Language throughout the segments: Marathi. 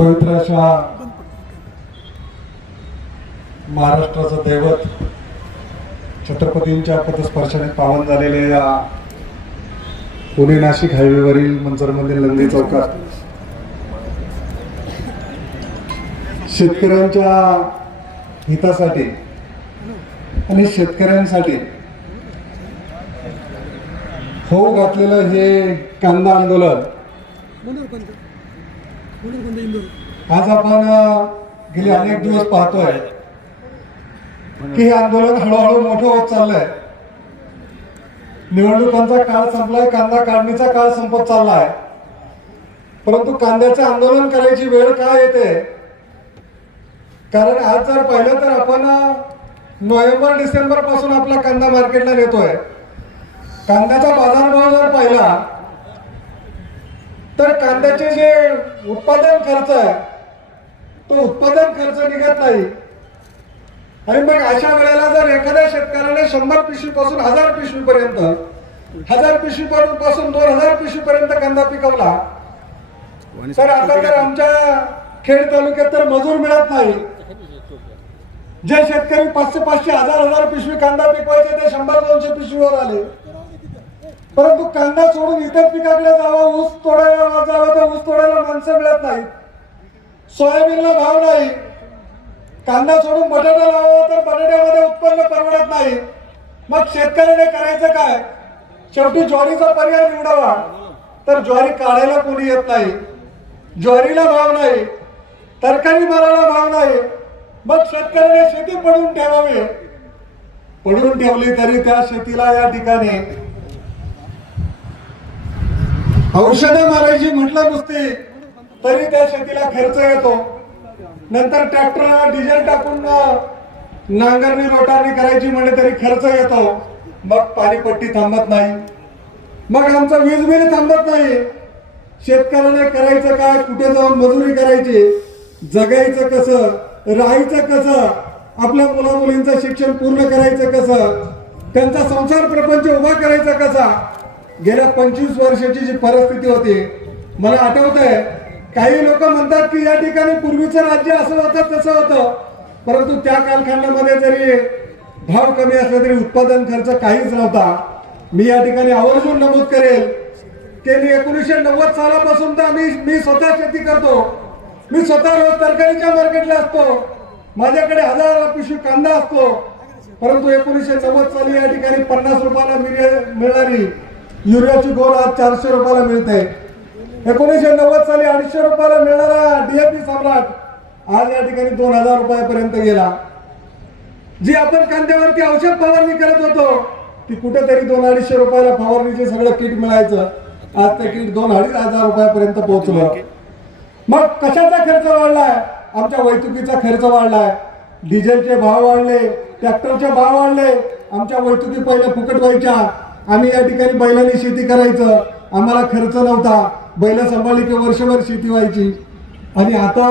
पवित्र अशा महाराष्ट्राचं दैवत छत्रपतींच्या पदस्पर्शाने पावन झालेल्या या पुणे नाशिक हायवेवरील मंचरमधील नंदी चौकात शेतकऱ्यांच्या हितासाठी आणि शेतकऱ्यांसाठी होऊ घातलेलं हे कांदा आंदोलन आज आपण गेले अनेक दिवस पाहतोय की हे आंदोलन हळूहळू मोठं होत चाललंय. निवडणुकांचा काळ संपलाय, कांदा काढणीचा काळ संपत चाललाय, परंतु कांद्याचे आंदोलन करायची वेळ का येते? कारण आज जर पाहिलं तर आपण नोव्हेंबर डिसेंबर पासून आपला कांदा मार्केटला नेतोय. कांद्याचा बाजारभाव जर पाहिला तर कांद्याचे जे उत्पादन खर्च आहे तो उत्पादन खर्च निघत नाही. आणि मग अशा वेळेला जर एखाद्या शेतकऱ्याने 100 पिशवी पासून 1000 पिशवी पर्यंत, 1000 पिशवी पासून 2000 पिशवी पर्यंत कांदा पिकवला तर आता तर आमच्या खेड तालुक्यात तर मजूर मिळत नाही. जे शेतकरी 500, 1000 पिशवी कांदा पिकवायचे ते 100-200 पिशवीवर आले. परंतु कांदा सोडून इतर पिकाकडे जावं, ऊस तोडायला जावं तर ऊस तोडायला माणसं मिळत नाही. सोयाबीनला भाव नाही. कांदा सोडून बटाटा लावावा तर बटाट्यामध्ये उत्पन्न परवडत नाही. मग शेतकऱ्याने करायचं काय? शेवटी ज्वारीचा पर्याय निवडावा. तर ज्वारी काढायला कोणी येत नाही, ज्वारीला भाव नाही, तरकारी मालाला भाव नाही. मग शेतकऱ्याने शेती पडून ठेवावी. पडून ठेवली तरी त्या शेतीला या ठिकाणी औषधं मारायची म्हटलं नुसती तरी त्या शेतीला खर्च येतो. नंतर ट्रॅक्टरला डिझेल टाकून नांगरणी रोटारणी करायची म्हणे तरी खर्च येतो. मग पाणीपट्टी थांबत नाही, मग आमचं वीज बिल थांबत नाही. शेतकऱ्याने करायचं काय? कुठे जाऊन मजुरी करायची? जगायचं कसं? राहायचं कसं? आपल्या मुला मुलींचं शिक्षण पूर्ण करायचं कसं? त्यांचा संसार प्रपंच उभा करायचा कसा? गेल्या 25 वर्षाची जी परिस्थिती होती, मला आठवत आहे. काही लोक म्हणतात की या ठिकाणी पूर्वीचं राज्य असं होतं तसं होतं, परंतु त्या कालखंडामध्ये जरी भाव कमी असला तरी उत्पादन खर्च काहीच नव्हता. मी या ठिकाणी आवर्जून नमूद करेल की 1990 सालापासून तर मी स्वतः शेती करतो. मी स्वतः रोज तरकारीच्या मार्केटला असतो. माझ्याकडे 1000 पिशवी कांदा असतो. परंतु 1990 साली या ठिकाणी 50 रुपयाला मिळणारी युरियाची गोल आज 400 रुपयाला मिळते. 1990 साली 250 रुपयाला मिळणारा डीएपी सम्राट आज या ठिकाणी 2000 रुपयापर्यंत गेला. जी आपण कांद्यावरती औषध फवारणी करत होतो ती कुठेतरी 200-250 रुपयाला फवारणीचे सगळं किट मिळायचं. आज ते किट 2,500 रुपयापर्यंत पोहोचलं. मग कशाचा खर्च वाढलाय? आमच्या वैतुकीचा खर्च वाढलाय. डिझेलचे भाव वाढले, ट्रॅक्टरचे भाव वाढले. आमच्या वैतुकी पहिल्या फुकट व्हायच्या. आम्ही या ठिकाणी बैलांनी शेती करायचं, आम्हाला खर्च नव्हता. बैल सांभाळली की वर्षभर शेती व्हायची. आणि आता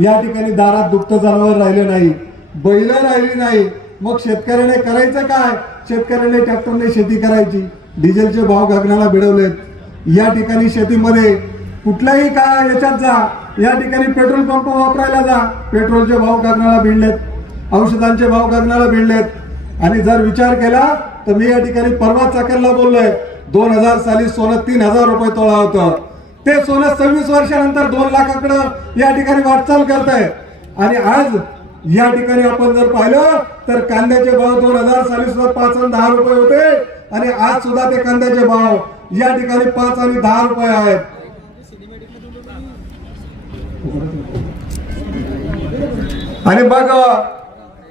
या ठिकाणी दारात दुभतं जनावर राहिलं नाही, बैल राहिली नाही. मग शेतकऱ्याने करायचं काय? शेतकऱ्याने ट्रॅक्टरने शेती करायची. डिझेलचे भाव गगनाला भिडवलेत. या ठिकाणी शेतीमध्ये कुठल्याही काय याच्यात जा, या ठिकाणी पेट्रोल पंप वापरायला जा, पेट्रोलचे भाव गगनाला भिडलेत, औषधांचे भाव गगनाला भिडलेत. आणि जर विचार केला तर मी या ठिकाणी परवा चाकरला बोललोय, 2000 साली सोनं 3000 रुपये तोळा होतं. ते सोनं 26 वर्षानंतर 2 लाखाकडे या ठिकाणी वाटचाल करत आहे. आणि आज या ठिकाणी आपण जर पाहिलं तर कांद्याचे भाव 2000 साली सुद्धा 5 आणि 10 रुपये होते आणि आज सुद्धा ते कांद्याचे भाव या ठिकाणी 5 आणि 10 रुपये आहेत. आणि मग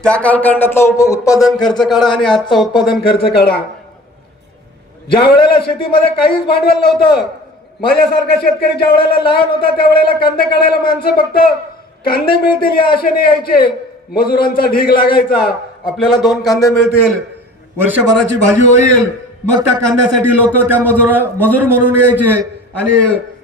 त्या कालखंडातला उत्पादन खर्च काढा आणि आजचा उत्पादन खर्च काढा. ज्या वेळेला शेतीमध्ये काहीच भांडवल नव्हतं, माझ्यासारखा शेतकरी ज्या वेळेला लहान होता त्यावेळेला कांदे काढायला माणसं फक्त कांदे मिळतील या आशेने यायचे. मजुरांचा ढीग लागायचा, आपल्याला 2 कांदे मिळतील, वर्षभराची भाजी होईल. मग त्या कांद्यासाठी लोक त्या मजूर म्हणून यायचे आणि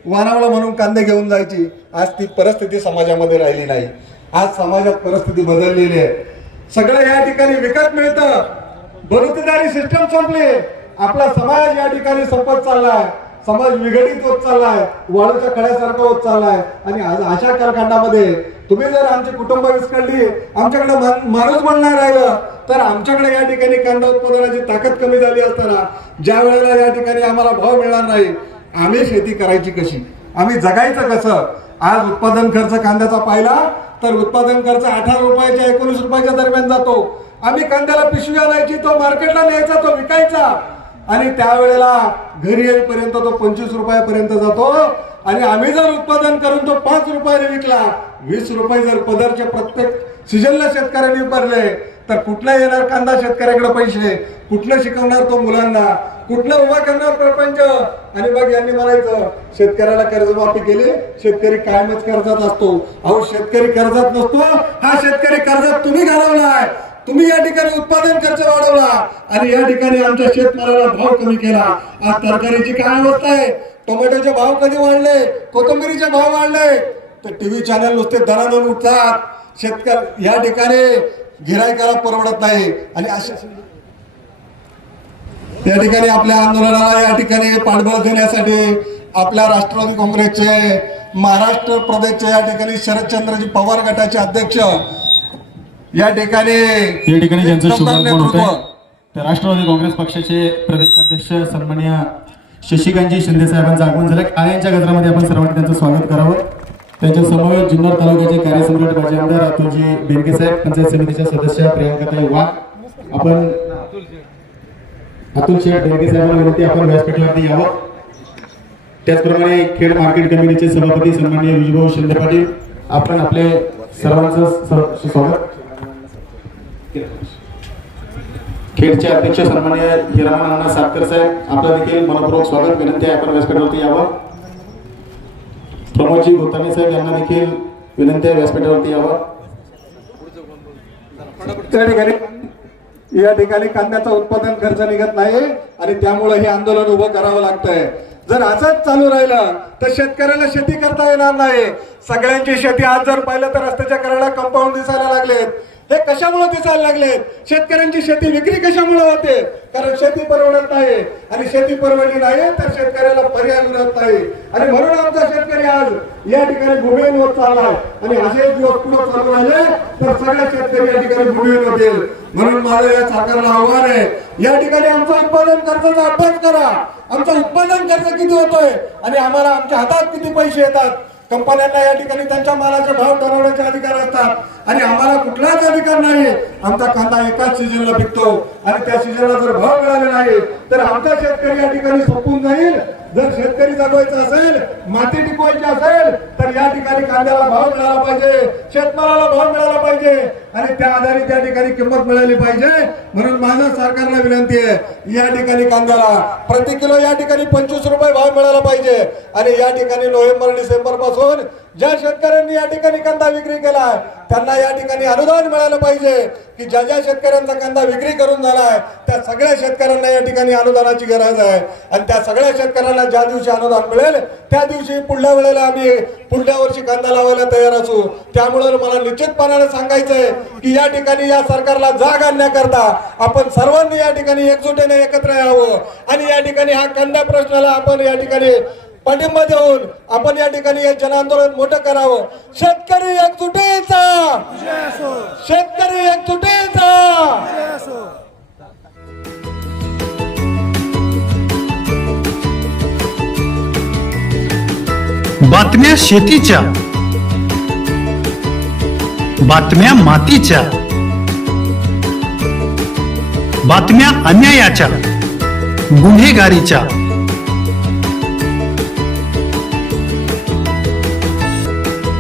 वानावळा म्हणून कांदे घेऊन जायची. आज ती परिस्थिती समाजामध्ये राहिली नाही. आज समाजात परिस्थिती बदललेली आहे. सगळं या ठिकाणी विकत मिळतं. बलुतेदारी सिस्टम संपली. आपला समाज या ठिकाणी संपत चाललाय. समाज विघटित होत चाललाय, वाळूच्या कड्यासारखा होत चाललाय. आणि आज अशा कालखंडामध्ये तुम्ही जर आमची कुटुंब विस्कळली, आमच्याकडे माणूस म्हणणार राहिलं, तर आमच्याकडे या ठिकाणी कांदा उत्पादनाची ताकद कमी झाली असताना ज्या वेळेला या ठिकाणी आम्हाला भाव मिळणार नाही, आम्ही शेती करायची कशी, आम्ही जगायचं कसं? आज उत्पादन खर्च कांद्याचा पाहिला तर उत्पादन खर्च 18 रुपयाच्या 19 रुपयाच्या दरम्यान जातो. आम्ही कांद्याला पिशवी आणायची, तो मार्केटला न्यायचा, तो विकायचा आणि त्यावेळेला घरी येईपर्यंत तो 25 रुपयापर्यंत जातो. आणि आम्ही जर उत्पादन करून तो 5 रुपयाने विकला, 20 रुपये जर पदरचे प्रत्येक सीजनला शेतकऱ्यांनी भरले, तर कुठला येणार कांदा शेतकऱ्याकडे पैसे, कुठलं शिकवणार तो मुलांना, कुठलं उभा करणार प्रपंच? आणि मग यांनी म्हणायचं शेतकऱ्याला कर्जमाफी केली, शेतकरी कायमच कर्जात असतो. अहो, शेतकरी कर्जात नसतो, हा शेतकरी कर्जात तुम्ही घालवलाय. तुम्ही या ठिकाणी उत्पादन खर्च वाढवला आणि या ठिकाणी आमच्या शेतमालाला भाव कमी केला. आज तरकारीची काय अवस्था आहे? टोमॅटोचे भाव कधी वाढले, कोथिंबीरीचे भाव वाढले, तर टीव्ही चॅनल नुसते दरानं उठतात. शेतकरी या ठिकाणी गिरायकाला परवडत नाही. आणि अशा या ठिकाणी आपल्या आंदोलनाला या ठिकाणी पाठबळ देण्यासाठी आपल्या राष्ट्रवादी काँग्रेसचे महाराष्ट्र प्रदेशचे या ठिकाणी शरदचंद्रजी पवार गटाचे अध्यक्ष या ठिकाणी ज्यांचं शुभारंभ होत आहे, तर राष्ट्रवादी काँग्रेस पक्षाचे प्रदेशाध्यक्ष सन्माननीय शशिकांतजी शिंदे साहेबांचं आगमन झालं. टाळ्यांच्या गजरामध्ये आपण सर्वांनी त्यांचं स्वागत करावं. त्यांच्या समवेत जुन्नर तालुक्याचे कार्यसम्राट माजी आमदार अतुलजी बेनके साहेब, पंचायत समितीच्या सदस्य प्रियांकाताई वाघ, आपण अतुल शेठ बेनके साहेबांना विनंती आपण व्यासपीठावरती यावं. त्याचप्रमाणे खेड मार्केट कमिटीचे सभापती सन्माननीय विजयभाऊ शिंदे पाटील, आपण आपले सर्वांचं स्वागत. खेडचे अध्यक्ष सन्माननीय हिरामन अण्णा सातकर साहेब, आपलं देखील मनपूर्वक स्वागत. विनंती आहे आपण व्यासपीठावरती यावं. प्रमोदजी गोताने साहेब यांना देखील विनंती आहे व्यासपीठावरती यावं. या ठिकाणी कांद्याचा उत्पादन खर्च निघत नाही आणि त्यामुळे हे आंदोलन उभं करावं लागतंय. जर असंच चालू राहिलं तर शेतकऱ्याला शेती करता येणार नाही. सगळ्यांची शेती आज जर पाहिलं तर रस्त्याच्या कडेला कंपाऊंड दिसायला लागलेत. हे कशामुळे दिसायला लागलेत? शेतकऱ्यांची शेती विक्री कशामुळे होते? कारण शेती परवडत नाही आणि शेती परवडली नाही तर शेतकऱ्याला पर्याय मिळत नाही. आणि म्हणून आमचा शेतकरी आज या ठिकाणी भूमिहीन होत चाललाय. आणि असे दिवस पुढे चालू राहिले तर सगळे शेतकरी या ठिकाणी भूमिहीन होतील. म्हणून माझं या सरकारला आव्हान आहे, या ठिकाणी आमचा उत्पादन खर्चाचा अभ्यास करा. आमचा उत्पादन खर्च किती होतोय आणि आम्हाला आमच्या हातात किती पैसे येतात. कंपन्यांना या ठिकाणी त्यांच्या मालाचे भाव ठरवण्याचे अधिकार असतात आणि आम्हाला कुठलाच अधिकार नाही. आमचा कांदा एकाच सीजनला पिकतो आणि त्या सीजनला जर भाव मिळाले नाही तर आमचा शेतकरी या ठिकाणी संपून जाईल. जर शेतकरी जगवायचा असेल, माती टिकवायची असेल तर या ठिकाणी कांद्याला भाव मिळाला पाहिजे, शेतमालाला भाव मिळाला पाहिजे आणि त्या आधारे त्या ठिकाणी किंमत मिळाली पाहिजे. म्हणून माझ्या सरकारला विनंती आहे, या ठिकाणी कांद्याला प्रति किलो या ठिकाणी 25 रुपये भाव मिळाला पाहिजे. आणि या ठिकाणी नोव्हेंबर डिसेंबर पासून ज्या शेतकऱ्यांनी या ठिकाणी कांदा विक्री केला त्यांना या ठिकाणी अनुदान मिळालं पाहिजे. की ज्या ज्या शेतकऱ्यांचा कांदा विक्री करून झालाय त्या सगळ्या शेतकऱ्यांना या ठिकाणी अनुदानाची गरज आहे. आणि त्या सगळ्या शेतकऱ्यांना ज्या दिवशी अनुदान मिळेल त्या दिवशी पुढल्या वेळेला आम्ही पुढल्या वर्षी कांदा लावायला तयार असू. त्यामुळे मला निश्चितपणाने सांगायचंय की या ठिकाणी या सरकारला जाग आणण्याकरता आपण सर्वांनी या ठिकाणी एकजुटीने एकत्र यावं आणि या ठिकाणी हा कांदा प्रश्नाला आपण या ठिकाणी पाठिंबा देऊन आपण या ठिकाणी हे जन आंदोलन मोठं करावं. शेतकरी एकजुटीचा, शेतकरी एकजुटीचा. बातम्या शेतीच्या, बातम्या मातीच्या, बातम्या अन्यायाच्या, गुन्हेगारीच्या,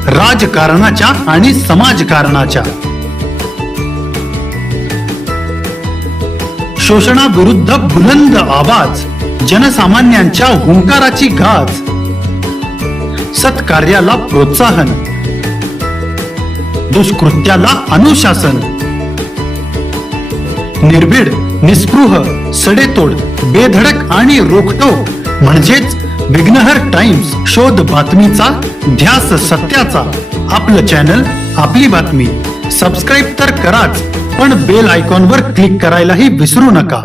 राजकारणाच्या आणि समाजकारणाच्या, शोषणाविरुद्ध बुलंद आवाज, जनसामान्यांच्या हुंकाराची गाज, सत्कार्याला प्रोत्साहन, दुष्कृत्याला अनुशासन, निर्भीड, निस्पृह, सडेतोड, बेधडक आणि रोखटोक म्हणजेच विघ्नहर टाइम्स. शोध बातमीचा, ध्यास सत्याचा. आपलं चॅनल, आपली बातमी. सबस्क्राईब तर कराच, पण बेल आयकॉनवर क्लिक करायलाही विसरू नका.